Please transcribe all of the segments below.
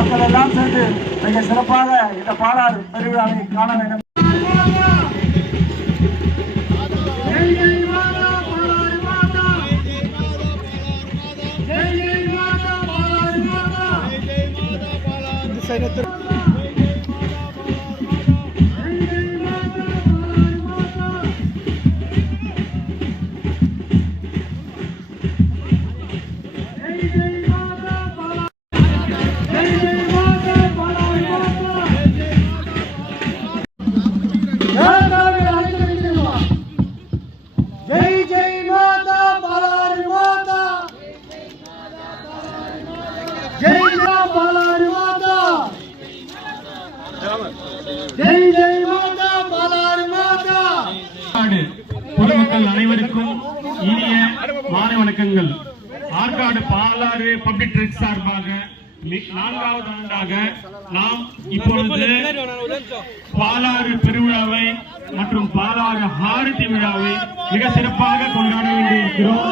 மக்கள் எல்லாம் சேர்ந்து மிக சிறப்பாக இந்த பாலாறு பெருவிழாவை காண வேண்டும். பொதுமக்கள் அனைவருக்கும் இனிய மாலை வணக்கங்கள். ஆற்காடு பாலாறு பப்ளிக் ட்ரஸ்ட் சார்பாக 4வது ஆண்டாக நாம் இப்பொழுது பாலாறு பெருவிழாவை மற்றும் பாலாறு ஆரத்தி விழாவை மிக சிறப்பாக கொண்டாட வேண்டியிருக்கிறோம்.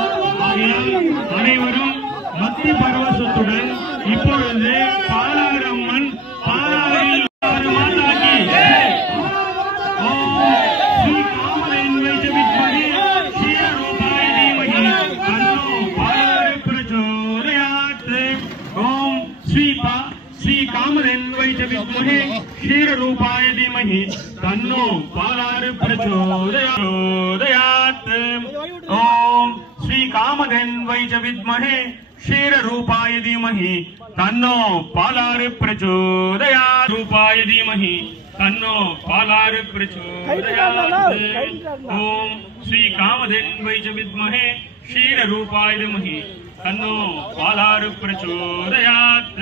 ஆகையால் அனைவரும் பக்தி பரவசத்துடன் இப்பொழுது பாலாறு அம்மன் பாலாறில் क्षीर रूपाय धीमहि तन्नो पालारु प्रचोदयात्। ओम श्री कामधेन्वै च विद्महे क्षीर रूपाय धीमहि तन्नो पालारु प्रचोदयात्। रूपाय धीमहि तन्नो पालारु प्रचोदयात्। ओम श्री कामधेन्वै च विद्महे क्षीर रूपाय धीमहि तन्नो पालारु प्रचोदयात्।